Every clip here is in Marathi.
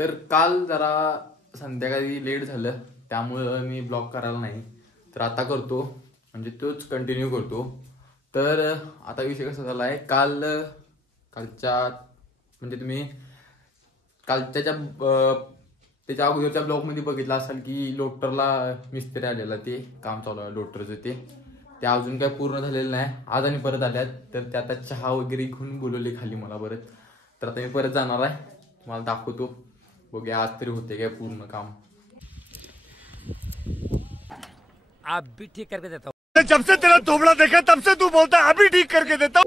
तर काल जरा संध्याकाळी लेट झालं त्यामुळं मी ब्लॉग करायला नाही, तर आता करतो, म्हणजे तोच कंटिन्यू करतो. तर आता विषय कसा झाला आहे, कालच्या म्हणजे तुम्ही कालच्या त्याच्या अगोदरच्या ब्लॉगमध्ये बघितलं असाल की लोटरला मिस्त्री आलेला, ते काम चालू आहे लोटरचं, ते अजून काय पूर्ण झालेलं नाही. आज आणि परत आल्यात, तर ते आता चहा वगैरे घेऊन बोलवले खाली मला परत. तर आता मी परत जाणार आहे, तुम्हाला दाखवतो, बघूया आज तरी होते काय पूर्ण काम. आप भी ठीक करके देता हूँ. जब से तेरा थोबड़ा देखा तब से तू बोलता अभी ठीक करके देता हूँ.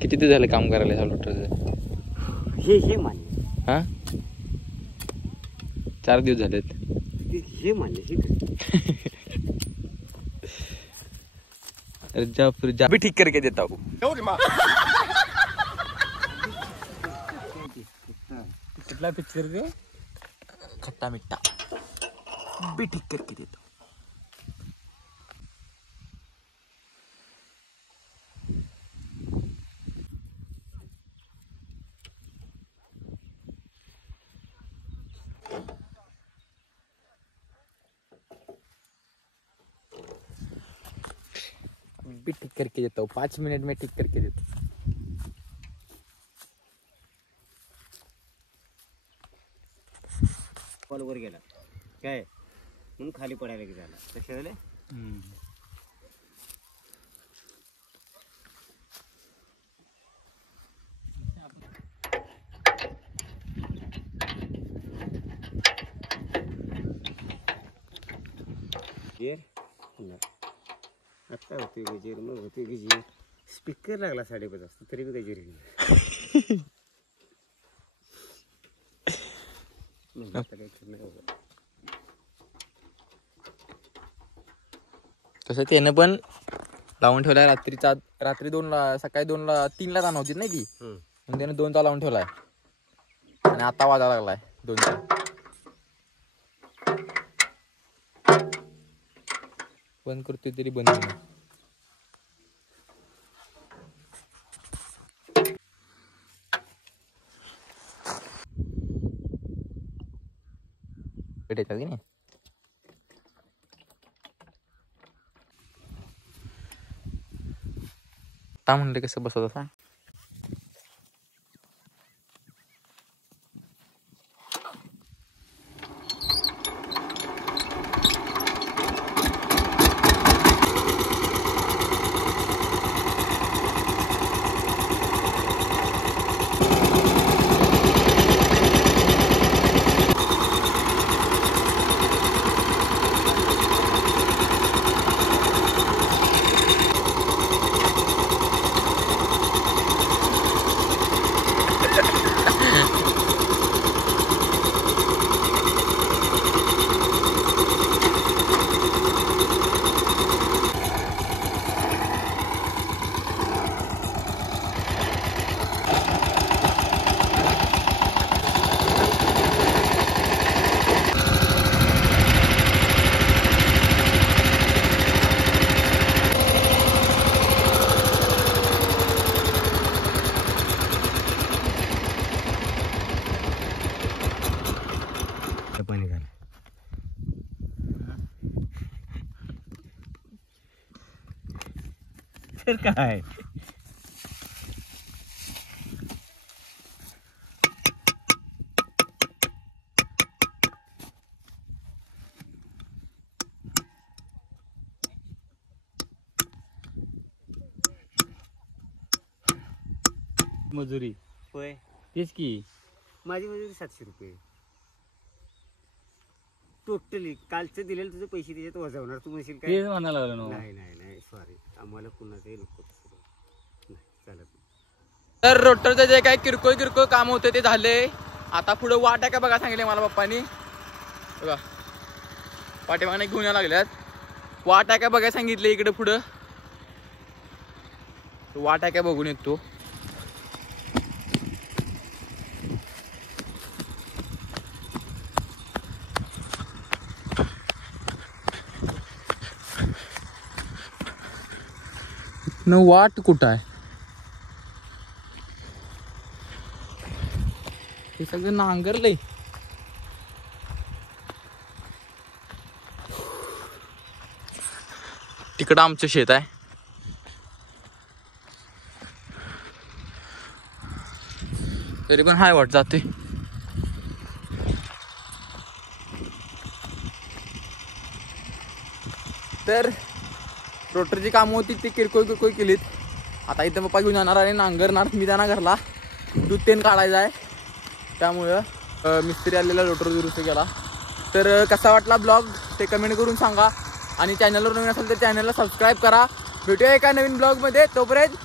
किती दिवस झाले काम करायला ह्या लोटरचं? हे मान्य. हा 4 दिवस झालेत. हे मान्य. जा भी ठीक करके देता हूँ. कितना पिक्चर के खट्टा मिट्टा भी ठीक करके देता हूँ. भी ठीक करके देता हूँ, 5 मिनट में ठीक करके देता हूँ. कॉलवर गेला काय म्हणून खाली पडायला की झाला लक्ष झाले. आता होते गजेर, मग होते गजेर, स्पीकर लागला 5:30 वाजता तरी बी गजेर तसं त्यानं पण लावून ठेवलाय रात्री 2ला, सकाळी 2ला, 3ला जाणार होती नाही ती, मग त्यानं 2चा लावून ठेवलाय आणि आता वाजायला लागलाय 2चा. बंद करतोय तरी बंद नाही. भेटायचं की नाही आता म्हणलं कसं बसत असा. पाणी झालं तर काय मजुरी होय. तेच की माझी मजुरी 700 रुपये टोटली. कालचं दिलेलं तुझे पैसे त्याच्यात वजवणार तू म्हणशील काय? तेच म्हणायला लागलो ना. नाही सॉरी, आम्हाला कुणाचंही नको नाही चालत. तर रोटरचं जे काय किरकोळ काम होतं ते झाले. आता पुढे वाट आहे का बघा सांगितले मला पप्पानी. बघा पाठीमागे घेऊन या लागल्यात. वाट आहे का बघा सांगितले इकडे पुढं. वाट आहे का बघून येतो. न वाट कुठं आहे? हे सगळं नांगरलंय. तिकडं आमचं शेत आहे. तरी पण हाय वाट जाते. तर रोटरची कामं होती ती किरकोळ केलीत. आता इथं पप्पा घेऊन जाणार आणि नांगरणार. मी त्यांना घरला दूध तेन काढायचं आहे, त्यामुळं मिस्त्री आलेला रोटर दुरुस्त केला. तर कसा वाटला ब्लॉग ते कमेंट करून सांगा आणि चॅनलवर नवीन असेल तर चॅनलला सबस्क्राईब करा. भेटूया एका नवीन ब्लॉगमध्ये. तोपर्यंत